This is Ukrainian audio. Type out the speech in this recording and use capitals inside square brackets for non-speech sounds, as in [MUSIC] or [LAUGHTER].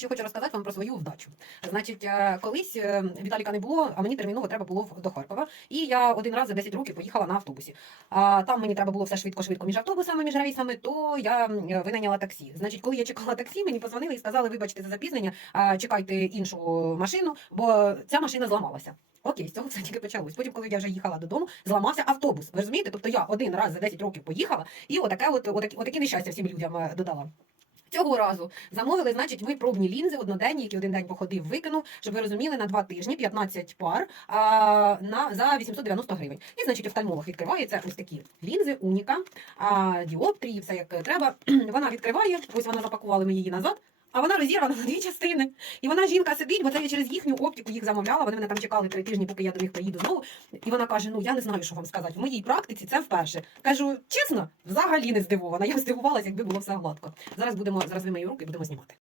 Ще хочу розказати вам про свою вдачу. Значить, е, колись е, Віталіка не було, а мені терміново треба було до Харкова. І я один раз за 10 років поїхала на автобусі. А там мені треба було все швидко-швидко між автобусами, між рейсами, то я винайняла таксі. Значить, коли я чекала таксі, мені позвонили і сказали, вибачте за запізнення, чекайте іншу машину, бо ця машина зламалася. Окей, з цього все тільки почалось. Потім, коли я вже їхала додому, зламався автобус. Ви розумієте? Тобто я один раз за 10 років поїхала, і отаке от, отакі, отакі нещастя всім людям е, додала. Цього разу замовили, значить, ми пробні лінзи одноденні, які один день походив, викинув, щоб ви розуміли, на два тижні 15 пар а, на за 890 гривень. І значить, офтальмолог відкривається ось такі лінзи, уніка, а, діоптрії, все як треба. [CLEARS THROAT] Вона відкриває, ось вона запакували ми її назад. А вона розірвана на дві частини. І вона жінка сидить, бо це я через їхню оптику їх замовляла. Вони мене там чекали три тижні, поки я до них приїду знову. І вона каже: Ну я не знаю, що вам сказати. В моїй практиці це вперше. Кажу, чесно, взагалі не здивована. Я здивувалася, якби було все гладко. Зараз будемо зараз вимию руки будемо знімати.